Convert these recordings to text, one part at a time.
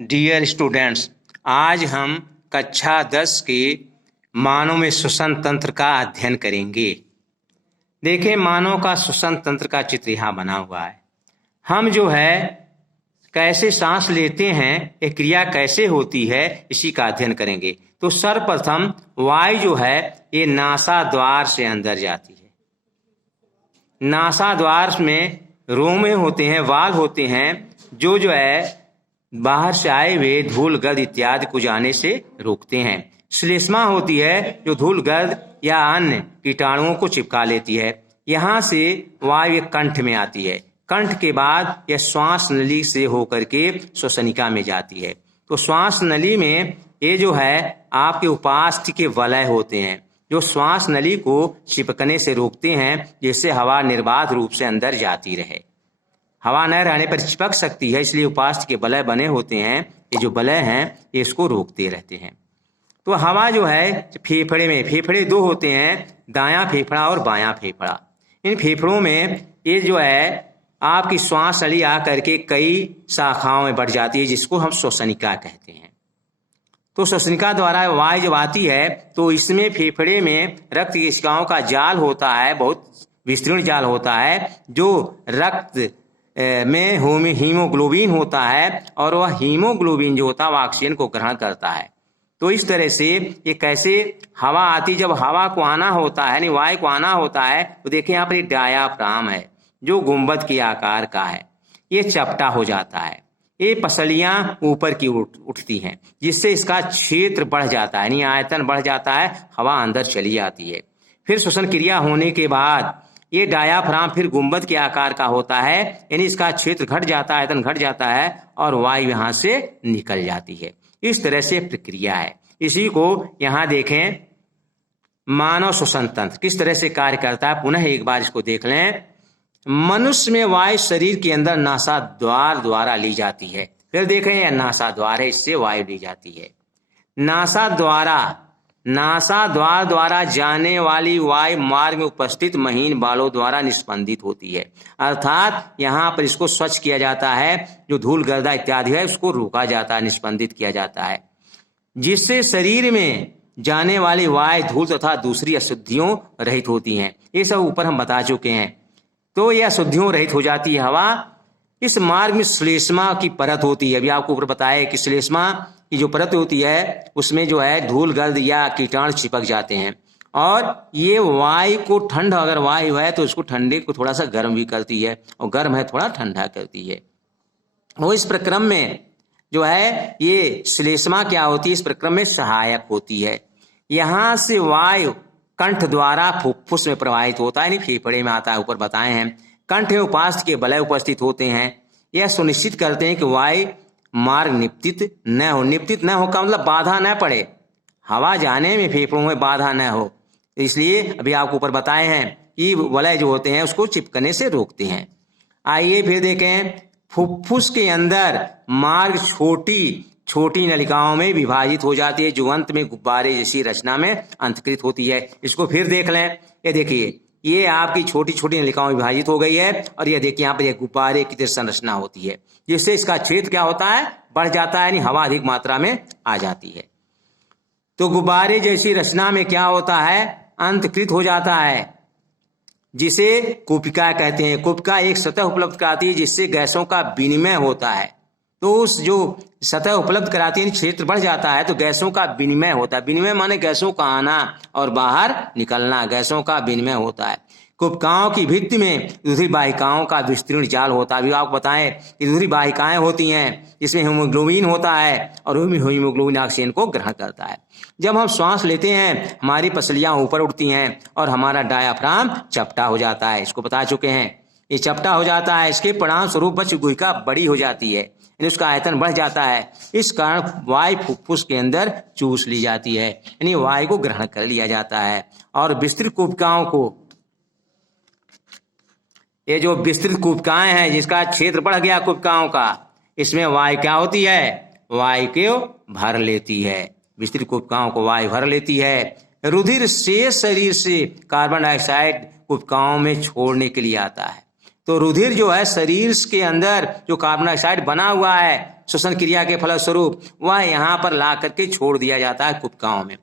Dear students, आज हम कक्षा 10 के मानव में श्वसन तंत्र का अध्ययन करेंगे। देखें, मानव का श्वसन तंत्र का चित्र यहाँ बना हुआ है। हम जो है कैसे सांस लेते हैं, ये क्रिया कैसे होती है, इसी का अध्ययन करेंगे। तो सर्वप्रथम वायु जो है ये नासा द्वार से अंदर जाती है। नासा द्वार में रोमे होते हैं, वाल्व होते हैं, जो है बाहर से आए हुए धूल गर्द इत्यादि को जाने से रोकते हैं। श्लेष्मा होती है जो धूल गर्द या अन्य कीटाणुओं को चिपका लेती है। यहाँ से वायु कंठ में आती है। कंठ के बाद यह श्वास नली से होकर के श्वसनिका में जाती है। तो श्वास नली में ये जो है आपके उपास्थि के वलय होते हैं जो श्वास नली को चिपकने से रोकते हैं, जिससे हवा निर्बाध रूप से अंदर जाती रहे। हवा न रहने पर चिपक सकती है, इसलिए उपास्थि के वलय बने होते हैं। ये जो वलय हैं ये इसको रोकते रहते हैं। तो हवा जो है फेफड़े में, फेफड़े दो होते हैं, दायां फेफड़ा और बायां फेफड़ा। इन फेफड़ों में ये जो है आपकी श्वास नली आकर के कई शाखाओं में बढ़ जाती है, जिसको हम श्वसनिका कहते हैं। तो श्वसनिका द्वारा वायु जब आती है तो इसमें फेफड़े में रक्त कोशिकाओं का जाल होता है, बहुत विस्तृत जाल होता है, जो रक्त में हीमोग्लोबिन होता है, और वह हीमोग्लोबिन जो होता है वह ऑक्सीजन को ग्रहण करता है। तो इस तरह से ये कैसे हवा आती, जब हवा को आना होता है, यानी वायु को आना होता है, तो देखिए यहाँ पर एक डायाफ्राम है जो गुंबद के आकार का है। ये चपटा हो जाता है, ये पसलियां ऊपर की उठती हैं, जिससे इसका क्षेत्र बढ़ जाता है, यानी आयतन बढ़ जाता है, हवा अंदर चली जाती है। फिर श्वसन क्रिया होने के बाद ये डायाफ्राम फिर गुंबद के आकार का होता है, यानी इसका क्षेत्र घट जाता है, आयतन घट जाता है, और वायु यहाँ से निकल जाती है। इस तरह से प्रक्रिया है। इसी को यहाँ देखें, मानव श्वसन तंत्र किस तरह से कार्य करता है, पुनः एक बार इसको देख लें। मनुष्य में वायु शरीर के अंदर नासा द्वार द्वारा ली जाती है। फिर देखें, यह नासा द्वार है, इससे वायु ली जाती है। नासा द्वार द्वारा जाने वाली वायु मार्ग में उपस्थित महीन बालों द्वारा निस्पंदित होती है। अर्थात यहाँ पर इसको स्वच्छ किया जाता है, जो धूल गर्दा इत्यादि है उसको रोका जाता है, निस्पंदित किया जाता है, जिससे शरीर में जाने वाली वायु धूल तथा दूसरी अशुद्धियों रहित होती हैं। ये सब ऊपर हम बता चुके हैं। तो यह अशुद्धियों रहित हो जाती है हवा। इस मार्ग में श्लेष्मा की परत होती है। अभी आपको ऊपर बताया कि श्लेष्मा की जो परत होती है उसमें जो है धूल गर्द या कीटाणु चिपक जाते हैं, और ये वायु को ठंडा, अगर वायु है तो उसको ठंडे को थोड़ा सा गर्म भी करती है, और गर्म है थोड़ा ठंडा करती है। वो इस प्रक्रम में जो है ये श्लेष्मा क्या होती है, इस प्रक्रम में सहायक होती है। यहाँ से वायु कंठ द्वारा फुफ्फुस में प्रवाहित होता है, यानी फेफड़े में आता है, ऊपर बताए हैं। कंठ में उपास्थि के वलय उपस्थित होते हैं। यह सुनिश्चित करते हैं कि वायु मार्ग निपतित न हो। निपतित न हो का मतलब बाधा न पड़े, हवा जाने में फेफड़ों में बाधा न हो। इसलिए अभी आपको ऊपर बताए हैं कि वलय जो होते हैं उसको चिपकने से रोकते हैं। आइए फिर देखें, फुफ्फुस के अंदर मार्ग छोटी छोटी नलिकाओं में विभाजित हो जाती है, जो अंत में गुब्बारे जैसी रचना में अंतकृत होती है। इसको फिर देख लें। ये देखिए, ये आपकी छोटी छोटी नलिकाओं में विभाजित हो गई है, और ये देखिए यहाँ पर एक गुब्बारे की तरह संरचना होती है, जिससे इसका क्षेत्र क्या होता है, बढ़ जाता है, यानी हवा अधिक मात्रा में आ जाती है। तो गुब्बारे जैसी रचना में क्या होता है, अंतकृत हो जाता है, जिसे कुपिका कहते हैं। कुपिका एक सतह उपलब्ध कराती है जिससे गैसों का विनिमय होता है। तो उस जो सतह उपलब्ध कराती है, क्षेत्र बढ़ जाता है, तो गैसों का विनिमय होता है। विनिमय माने गैसों का आना और बाहर निकलना, गैसों का विनिमय होता है। कुपिकाओं की भित्ति में दूसरी वाहिकाओं का विस्तृत जाल होता है। अभी आपको बताएं कि दूसरी वाहिकाएं होती हैं, जिसमें हीमोग्लोबिन होता है, और हीमोग्लोबिन ऑक्सीजन को ग्रहण करता है। जब हम श्वास लेते हैं हमारी पसलियां ऊपर उठती हैं और हमारा डायाफ्राम चपटा हो जाता है। इसको बता चुके हैं, ये चपटा हो जाता है। इसके परिणाम स्वरूप बच्च गुहिका बड़ी हो जाती है, यानी उसका आयतन बढ़ जाता है। इस कारण वायु फुफ्फुस के अंदर चूस ली जाती है, यानी वायु को ग्रहण कर लिया जाता है। और विस्तृत कुपिकाओं को, ये जो विस्तृत कुपिकाएं हैं जिसका क्षेत्र बढ़ गया कुपिकाओं का, इसमें वायु क्या होती है, वायु को भर लेती है। विस्तृत कुपिकाओं को वायु भर लेती है। रुधिर शेष शरीर से कार्बन डाइऑक्साइड कुपिकाओं में छोड़ने के लिए आता है। तो रुधिर जो है शरीर के अंदर जो कार्बन डाइऑक्साइड बना हुआ है श्वसन क्रिया के फलस्वरूप, वह यहाँ पर ला करके छोड़ दिया जाता है कुपिकाओं में।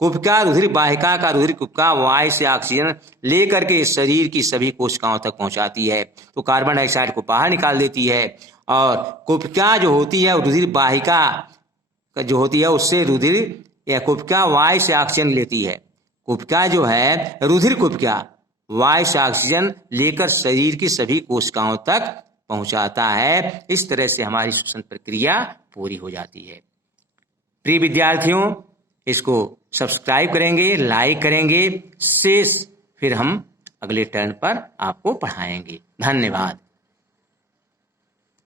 कुपिका रुधिर वाहिका का रुधिर कुपिका वायु से ऑक्सीजन लेकर के शरीर की सभी कोशिकाओं तक पहुंचाती है, तो कार्बन डाइऑक्साइड को बाहर निकाल देती है। और कुपिका जो होती है रुधिर वाहिका जो होती है उससे रुधिर या कुपिका वायु से ऑक्सीजन लेती है। कुपिका जो है रुधिर कुपिका वायु से ऑक्सीजन लेकर शरीर की सभी कोशिकाओं तक पहुंचाता है। इस तरह से हमारी श्वसन प्रक्रिया पूरी हो जाती है। प्रिय विद्यार्थियों, इसको सब्सक्राइब करेंगे, लाइक करेंगे, शेष फिर हम अगले टर्न पर आपको पढ़ाएंगे। धन्यवाद।